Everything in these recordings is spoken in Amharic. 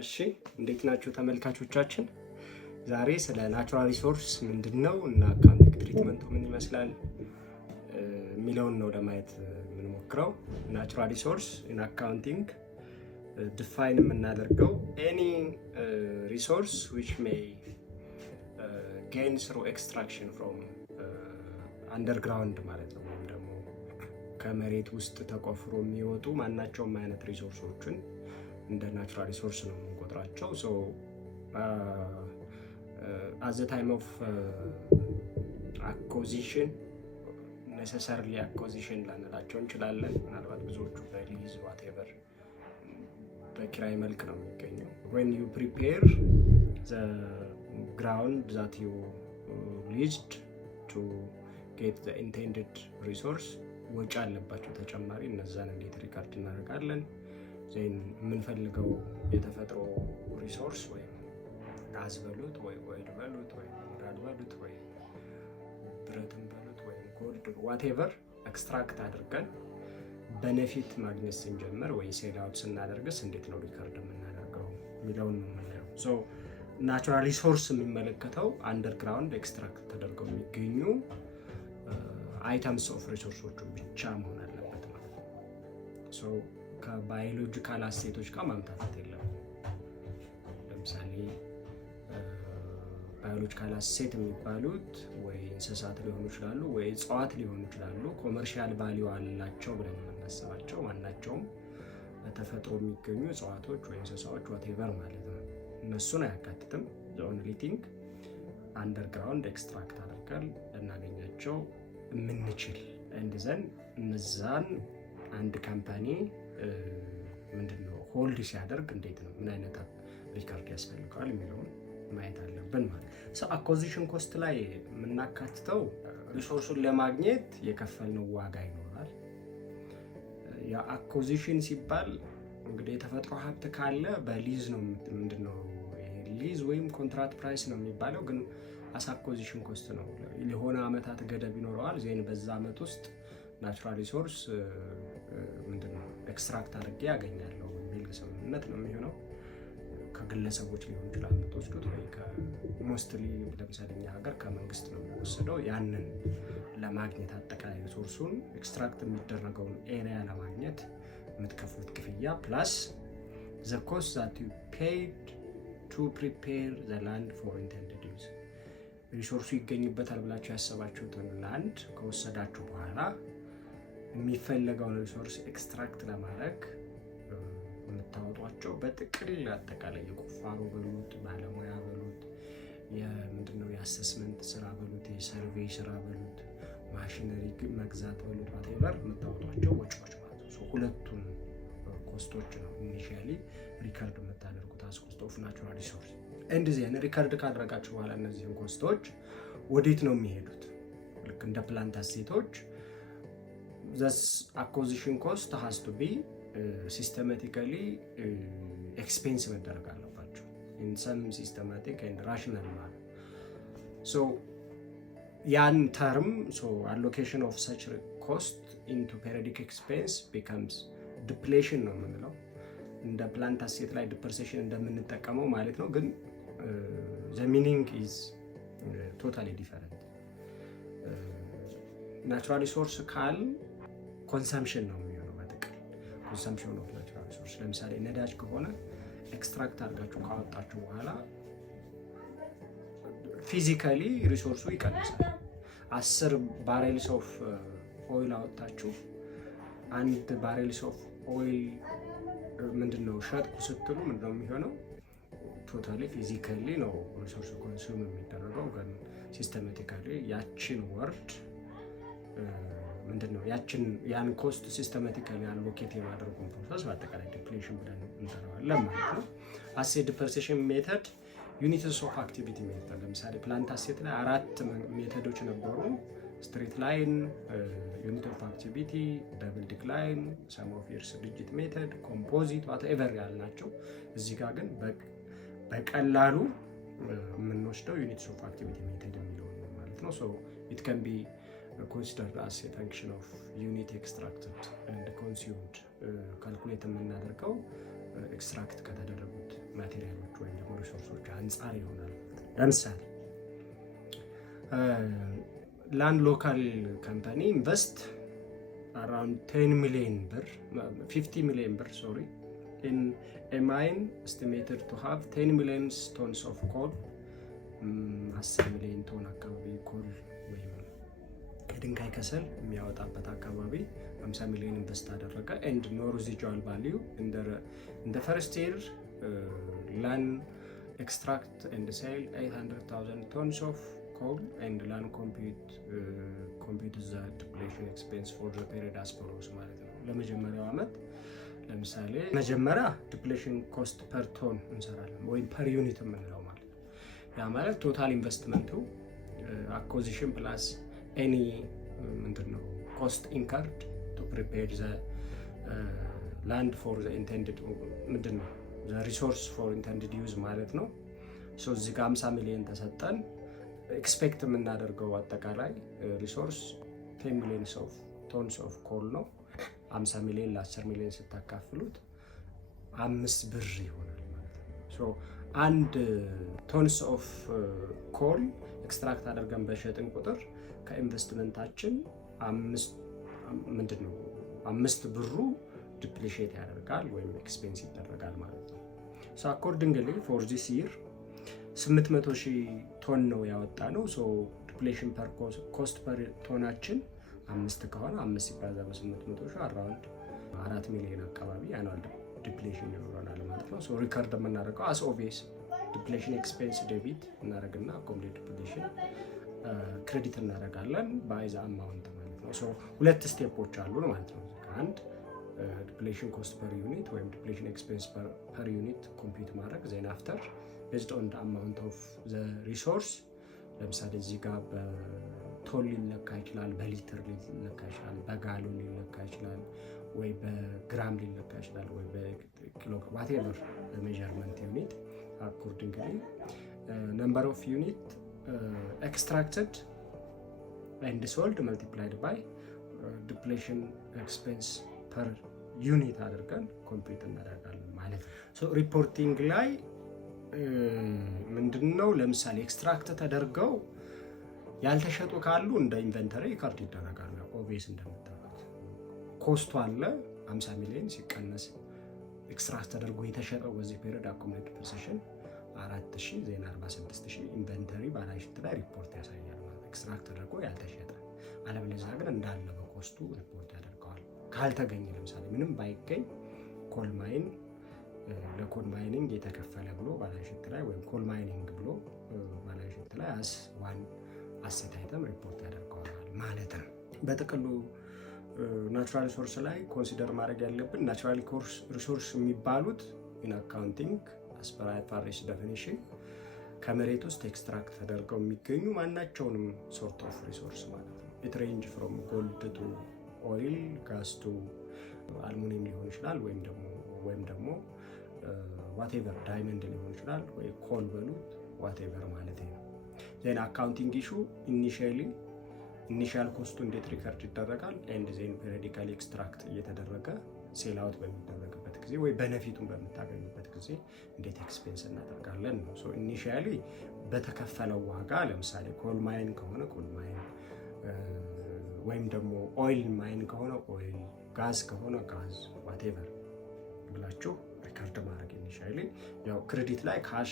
እሺ እንዴት ናችሁ ተመልካቾቻችን? ዛሬ ስለ ናቹራል ሪሶርስ ምንድነው እና አካውንቲንግ ትሪትመንቱ ምን ይመስላል የሚለውን ነው ለማየት የምንሞክረው። ናቹራል ሪሶርስ ኢን አካውንቲንግ ዲፋይን የምናደርገው ኤኒ ሪሶርስ which may gain through extraction from underground ማለት ነው። ወይም ደግሞ ከመሬት ውስጥ ተቆፍሮ የሚወጡ ማናቸውም አይነት ሪሶርሶችን እንደ ናቹራል ሪሶርስ ነው የምንቆጥራቸው። ሶ at the time of acquisition necessarily acquisition ላንላቸው እንችላለን። ምናልባት ብዙዎቹ በሊዝ whatever በኪራይ መልክ ነው የሚገኘው። when you prepare the ground that you leased to get the intended resource ወጪ አለባቸው ተጨማሪ። እነዛን እንዴት ሪካርድ እናደርጋለን? ዜን የምንፈልገው የተፈጥሮ ሪሶርስ ወይም ጋዝ በሉት ወይ ኦይል በሉት ወይ ሚነራል በሉት ወይ ብረትን በሉት ወይ ጎልድ ዋቴቨር ኤክስትራክት አድርገን በነፊት ማግኘት ስንጀምር ወይ ሴል አውት ስናደርግስ እንዴት ነው ሪካርድ የምናደርገው የሚለውን ነው የምናየው። ሶ ናቹራል ሪሶርስ የሚመለከተው አንደርግራውንድ ኤክስትራክት ተደርገው የሚገኙ አይተምስ ኦፍ ሪሶርሶቹ ብቻ መሆን አለበት ማለት ነው። ሶ ከባዮሎጂካል አሴቶች ጋር ማምታታት የለም። ለምሳሌ ባዮሎጂካል አሴት የሚባሉት ወይ እንስሳት ሊሆኑ ይችላሉ ወይ እጽዋት ሊሆኑ ይችላሉ። ኮመርሻል ቫልዩ አላቸው ብለን የምናስባቸው ማናቸውም በተፈጥሮ የሚገኙ እጽዋቶች ወይ እንስሳዎች ዋቴቨር ማለት ነው። እነሱን አያካትትም። the only thing አንደርግራውንድ ኤክስትራክት አድርገን ልናገኛቸው የምንችል እንድዘን እነዛን አንድ ካምፓኒ ምንድነው ሆልድ ሲያደርግ እንዴት ነው ምን አይነት ሪካርድ ያስፈልጋል የሚለውን ማየት አለብን ማለት ነው። ሶ አኳዚሽን ኮስት ላይ የምናካትተው ሪሶርሱን ለማግኘት የከፈልነው ዋጋ ይኖራል። ያ አኳዚሽን ሲባል እንግዲህ የተፈጥሮ ሀብት ካለ በሊዝ ነው ምንድነው ሊዝ ወይም ኮንትራክት ፕራይስ ነው የሚባለው፣ ግን አኳዚሽን ኮስት ነው። ለሆነ አመታት ገደብ ይኖረዋል። ዜን በዛ አመት ውስጥ ናቹራል ሪሶርስ ምንድነው ኤክስትራክት አድርጌ ያገኛለሁ የሚል ስምምነት ነው የሚሆነው። ከግለሰቦች ሊሆን ይችላል የምትወስዱት ወይ ከሞስትሊ ለምሳሌ እኛ ሀገር ከመንግስት ነው የሚወሰደው። ያንን ለማግኘት አጠቃላይ ሪሶርሱን ኤክስትራክት የሚደረገውን ኤሪያ ለማግኘት የምትከፍሉት ክፍያ ፕላስ the cost that you paid to prepare the land for intended use። ሪሶርሱ ይገኝበታል ብላችሁ ያሰባችሁትን ላንድ ከወሰዳችሁ በኋላ የሚፈለገውን ሪሶርስ ኤክስትራክት ለማድረግ የምታወጧቸው በጥቅል አጠቃላይ የቁፋሮ በሉት ባለሙያ በሉት የምንድነው የአሰስመንት ስራ በሉት የሰርቬይ ስራ በሉት ማሽነሪ መግዛት በሉት whatever የምታወጧቸው ወጪዎች ማለት ነው። ሁለቱን ኮስቶች ነው ኢኒሺያሊ ሪካርድ የምታደርጉት as cost of natural resource። እንደዚህ አይነት ሪካርድ ካደረጋችሁ በኋላ እነዚህን ኮስቶች ወዴት ነው የሚሄዱት? ልክ እንደ ፕላንት አሴቶች this acquisition cost has to be systematically expense መደረግ አለባቸው in some systematic and rational manner። so ያን term so allocation of such cost into periodic expense becomes depletion ነው የምንለው። እንደ ፕላንት አሴት ላይ ዲፕሬሲዬሽን እንደምንጠቀመው ማለት ነው፣ ግን the meaning is totally different። ናቹራል ሪሶርስ ካል ኮንሰምፕሽን ነው የሚሆነው በጥቅል ኮንሰምፕሽን ኦፍ ናቹራል ሪሶርስ። ለምሳሌ ነዳጅ ከሆነ ኤክስትራክት አድርጋችሁ ካወጣችሁ በኋላ ፊዚካሊ ሪሶርሱ ይቀንሳል። 10 ባሬልስ ኦፍ ኦይል አወጣችሁ አንድ ባሬልስ ኦፍ ኦይል ምንድነው ሸጥኩ ስትሉ ምንድነው የሚሆነው? ቶታሊ ፊዚካሊ ነው ሪሶርስ ኮንሱም የሚደረገው፣ ግን ሲስተማቲካሊ ያችን ወርድ ምንድነው ያን ኮስት ሲስተማቲካሊ አሎኬት የማድረጉን ፕሮሰስ በአጠቃላይ ዲፕሌሽን ብለን እንጠራዋለን ማለት ነው። አሴት ዲፕሬሲዬሽን ሜተድ ዩኒትስ ኦፍ አክቲቪቲ ሜተድ። ለምሳሌ ፕላንት አሴት ላይ 4 ሜተዶች ነበሩ። ስትሬት ላይን፣ ዩኒት ኦፍ አክቲቪቲ፣ ደብል ዲክላይን፣ ሰም ኦፍ የርስ ዲጂት ሜተድ፣ ኮምፖዚት whatever ያልናቸው። እዚህ ጋር ግን በቀላሉ የምንወስደው ዩኒትስ ኦፍ አክቲቪቲ ሜተድ የሚለው ማለት ነው። ሶ it can be considered as a function of unit extracted and consumed። ካልኩሌት የምናደርገው ኤክስትራክት ከተደረጉት ማቴሪያሎች ወይም ደግሞ ሪሶርሶች አንጻር ይሆናል። ለምሳሌ ላንድ ሎካል ካምፓኒ ኢንቨስት around 10 million ብር 50 million ብር sorry in a mine estimated to have 10 million tons of coal 10 ሚሊዮን ቶን አካባቢ ኮል ወይም የድንጋይ ከሰል የሚያወጣበት አካባቢ 50 ሚሊዮን ኢንቨስት አደረገ and no residual value in the first year land extract and sell 800,000 tons of coal and land compute the depletion expense for the period as follows ማለት ነው። ለመጀመሪያው ዓመት ለምሳሌ መጀመሪያ ዲፕሌሽን ኮስት ፐር ቶን እንሰራለን ወይም ፐር ዩኒት የምንለው ማለት ነው። ያ ማለት ቶታል ኢንቨስትመንቱ አኮዚሽን ፕላስ ኤኒ ምንድነው ኮስት ኢንካርድ ቱ ፕሪፔር ዘ ላንድ ፎር ዘ ኢንቴንድድ ምንድነው ዘ ሪሶርስ ፎር ኢንቴንድድ ዩዝ ማለት ነው። ሶ እዚህ ጋር 50 ሚሊዮን ተሰጠን። ኤክስፔክት የምናደርገው አጠቃላይ ሪሶርስ 10 ሚሊዮን ቶንስ ኦፍ ኮል ነው። 50 ሚሊዮን ለ10 ሚሊዮን ስታካፍሉት 5 ብር ይሆናል ማለት ነው። ሶ አንድ ቶንስ ኦፍ ኮል ኤክስትራክት አድርገን በሸጥን ቁጥር ከኢንቨስትመንታችን 5 ብሩ ዲፕሊሼት ያደርጋል ወይም ኤክስፔንስ ይደረጋል ማለት ነው። ሶ አኮርዲንግሊ ፎር ዚስ ይር 800,000 ቶን ነው ያወጣ ነው። ሶ ዲፕሌሽን ፐር ኮስት ፐር ቶናችን 5 ከሆነ 5 ሲባዛ በ800,000 አራውንድ 4 ሚሊዮን አካባቢ አኑዋል ዲፕሌሽን ይኖረናል ማለት ነው። ሶ ሪከርድ የምናደርገው አስ ኦቪየስ ዲፕሌሽን ኤክስፔንስ ዴቢት እናደርግና አኮምፕሊት ዲፕሌሽን ክሬዲት እናደርጋለን ባይ ዘ አማውንት ማለት ነው። ሶ ሁለት ስቴፖች አሉ ማለት ነው። አንድ ዲፕሌሽን ኮስት ፐር ዩኒት ወይም ዲፕሌሽን ኤክስፔንስ ፐር ዩኒት ኮምፒውት ማድረግ ዜን አፍተር based on the amount of the resource ለምሳሌ እዚህ ጋር በቶን ሊለካ ይችላል፣ በሊትር ሊለካ ይችላል፣ በጋሎን ሊለካ ይችላል፣ ወይ በግራም ሊለካ ይችላል፣ ወይ በኪሎግራም whatever the measurement unit accordingly number of unit extracted and sold multiplied by depletion expense per unit አድርገን ኮምፒውት እናደርጋለን ማለት ነው። ሶ ሪፖርቲንግ ላይ ምንድነው ለምሳሌ ኤክስትራክት ተደርገው ያልተሸጡ ካሉ እንደ ኢንቨንተሪ ካርድ ይደረጋሉ። ኦቪየስ እንደምታውቁት ኮስቱ አለ 50 ሚሊዮን ሲቀነስ ኤክስትራክት ተደርጎ የተሸጠው በዚህ ፔሪድ አኮሞዴት ፖዚሽን 4000 ዜና 46000 ኢንቨንተሪ ባላንስ ሺት ላይ ሪፖርት ያሳያል ማለት ኤክስትራክት ተደርጎ ያልተሸጠ። አለበለዚያ ግን እንዳለ በኮስቱ ሪፖርት ያደርገዋል። ካልተገኘ ለምሳሌ ምንም ባይገኝ ኮል ማይን ለኮል ማይኒንግ የተከፈለ ብሎ ባላንስ ሺት ላይ ወይም ኮል ማይኒንግ ብሎ ባላንስ ሺት ላይ አስ ዋን አሴት አይተም ሪፖርት ያደርገዋል ማለት ነው። በጥቅሉ ናቹራል ሪሶርስ ላይ ኮንሲደር ማድረግ ያለብን ናቹራል ሪሶርስ የሚባሉት ኢን አካውንቲንግ አስ ፐር አይኤፍአርኤስ ዴፊኒሽን ከመሬት ውስጥ ኤክስትራክት ተደርገው የሚገኙ ማናቸውንም ሶርት ኦፍ ሪሶርስ ማለት ነው። ኢት ሬንጅ ፍሮም ጎልድ ቱ ኦይል ጋዝ ቱ አልሙኒየም ሊሆን ይችላል ወይም ደግሞ ዋቴቨር ዳይመንድ ሊሆን ይችላል ወይ ኮል በሉት ዋቴቨር ማለት ነው። ዜን አካውንቲንግ ኢሹ ኢኒሻል ኮስቱ እንዴት ሪከርድ ይደረጋል ኤንድ ዜን ፔሪዲካሊ ኤክስትራክት እየተደረገ ሴል አውት በሚደረግበት ጊዜ ወይ በነፊቱን በምታገኙበት ጊዜ እንዴት ኤክስፔንስ እናደርጋለን ነው። ሶ ኢኒሻሊ በተከፈለው ዋጋ ለምሳሌ ኮል ማይን ከሆነ ኮል ማይን ወይም ደግሞ ኦይል ማይን ከሆነ ኦይል፣ ጋዝ ከሆነ ጋዝ ዋቴቨር ብላችሁ ሪከርድ ማድረግ ኢኒሻሊ። ያው ክሬዲት ላይ ካሽ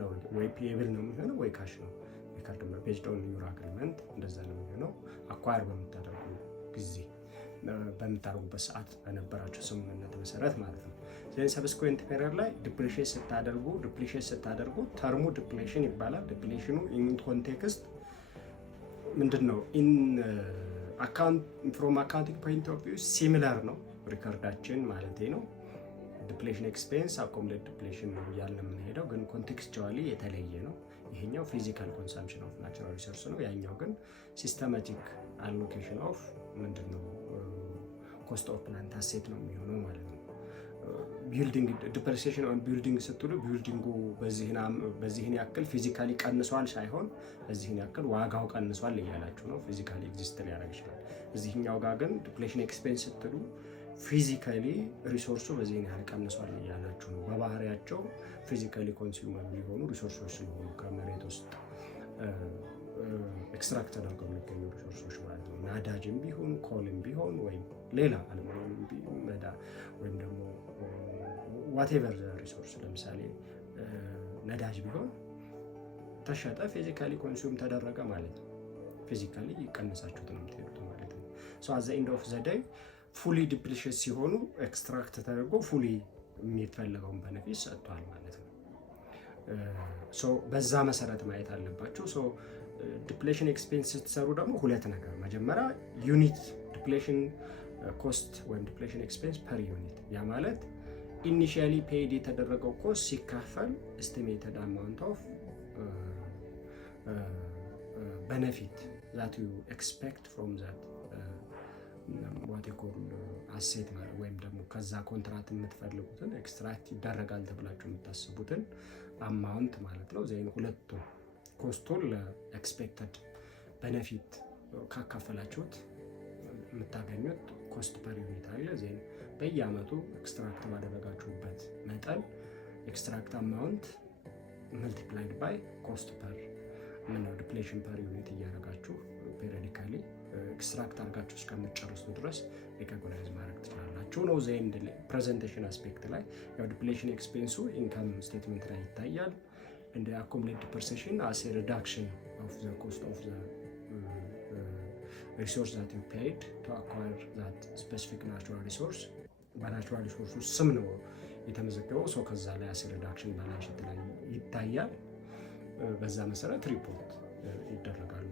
ነው ወይ ፔብል ነው የሚሆነው ወይ ካሽ ነው ሪከርድ ማድረግ ቤዝድ ኦን ዩር አግሪመንት እንደዛ ነው የሚሆነው። አኳየር በምታደርጉ ጊዜ በምታደርጉበት ሰዓት በነበራችሁ ስምምነት መሰረት ማለት ነው። ስለዚህ ሰብስኩዌንት ፔሪየድ ላይ ዲፕሊሼት ስታደርጉ ተርሙ ዲፕሌሽን ይባላል። ዲፕሌሽኑ ኢን ኮንቴክስት ምንድነው ኢን አካውንት ፍሮም አካውንቲንግ ፖይንት ኦፍ ቪው ሲሚላር ነው ሪከርዳችን ማለት ነው። ዲፕሌሽን ኤክስፔንስ አኮሙሌት ዲፕሌሽን ነው እያልን የምንሄደው ግን ኮንቴክስቹዋሊ የተለየ ነው። ይሄኛው ፊዚካል ኮንሰምፕሽን ኦፍ ናቹራል ሪሶርስ ነው። ያኛው ግን ሲስተማቲክ አሎኬሽን ኦፍ ምንድነው ኮስት ኦፍ ፕላንት አሴት ነው የሚሆነው ማለት ነው። ቢልዲንግ ዲፕሪሲዬሽን ኦን ቢልዲንግ ስትሉ ቢልዲንጉ በዚህን ያክል ፊዚካሊ ቀንሷል ሳይሆን በዚህን ያክል ዋጋው ቀንሷል እያላችሁ ነው። ፊዚካሊ ኤግዚስት ሊያደርግ ይችላል። እዚህኛው ጋር ግን ዲፕሌሽን ኤክስፔንስ ስትሉ ፊዚካሊ ሪሶርሱ በዚህ ያህል ቀንሷል እያላችሁ ነው። በባህሪያቸው ፊዚካሊ ኮንሱመር የሚሆኑ ሪሶርሶች ስለሆኑ ከመሬት ውስጥ ኤክስትራክት ተደርገው የሚገኙ ሪሶርሶች ማለት ነው። ናዳጅም ቢሆን ኮልም ቢሆን ወይም ሌላ አልሙኒየም ወይም ደግሞ ዋቴቨር ሪሶርስ ለምሳሌ ነዳጅ ቢሆን ተሸጠ፣ ፊዚካሊ ኮንሱም ተደረገ ማለት ነው። ፊዚካሊ ይቀንሳችሁት ነው የምትሄዱት ማለት ነው። ሶ አት ዘ ኤንድ ኦፍ ዘ ዴይ ፉሊ ዲፕሊሽን ሲሆኑ ኤክስትራክት ተደርጎ ፉሊ የሚፈልገውን በነፊት ሰጥቷል ማለት ነው። ሶ በዛ መሰረት ማየት አለባቸው። ሶ ዲፕሌሽን ኤክስፔንስ ስትሰሩ ደግሞ ሁለት ነገር፣ መጀመሪያ ዩኒት ዲፕሌሽን ኮስት ወይም ዲፕሌሽን ኤክስፔንስ ፐር ዩኒት፣ ያ ማለት ኢኒሺያሊ ፔይድ የተደረገው ኮስት ሲካፈል ኤስቲሜትድ አማውንት ኦፍ ቤኔፊት ዛት ዩ ኤክስፔክት ፍሮም ዛት ዋት ዩ ኮል አሴት ማለት ወይም ደግሞ ከዛ ኮንትራት የምትፈልጉትን ኤክስትራክት ይደረጋል ተብላችሁ የምታስቡትን አማውንት ማለት ነው። ዜን ሁለቱ ኮስቱን ለኤክስፔክተድ ቤኔፊት ካካፈላችሁት የምታገኙት ኮስት ፐር ዩኒት አለ። ዜን በየአመቱ ኤክስትራክት ባደረጋችሁበት መጠን ኤክስትራክት አማውንት መልቲፕላይድ ባይ ኮስት ፐር ዲፕሌሽን ፐር ዩኒት እያደረጋችሁ ፔሪዮዲካሊ ኤክስትራክት አድርጋችሁ እስከምትጨርሱ ድረስ ሪኮግናይዝ ማድረግ ትችላላችሁ ነው። ዘንድ ፕሬዘንቴሽን አስፔክት ላይ ያው ዲፕሌሽን ኤክስፔንሱ ኢንካም ስቴትመንት ላይ ይታያል። እንደ አኮሙሌትድ ዲፕሬሲዬሽን አስ ኤ ሪዳክሽን ኦፍ ዘ ኮስት ኦፍ ዘ ሪሶርስ ዛት ዩ ፔይድ ቱ አኳየር ዛት ስፔሲፊክ ናቹራል ሪሶርስ። በናቹራል ሪሶርሱ ስም ነው የተመዘገበው። ሶ ከዛ ላይ አስ ኤ ሪዳክሽን ባላንስ ሺት ላይ ይታያል። በዛ መሰረት ሪፖርት ይደረጋሉ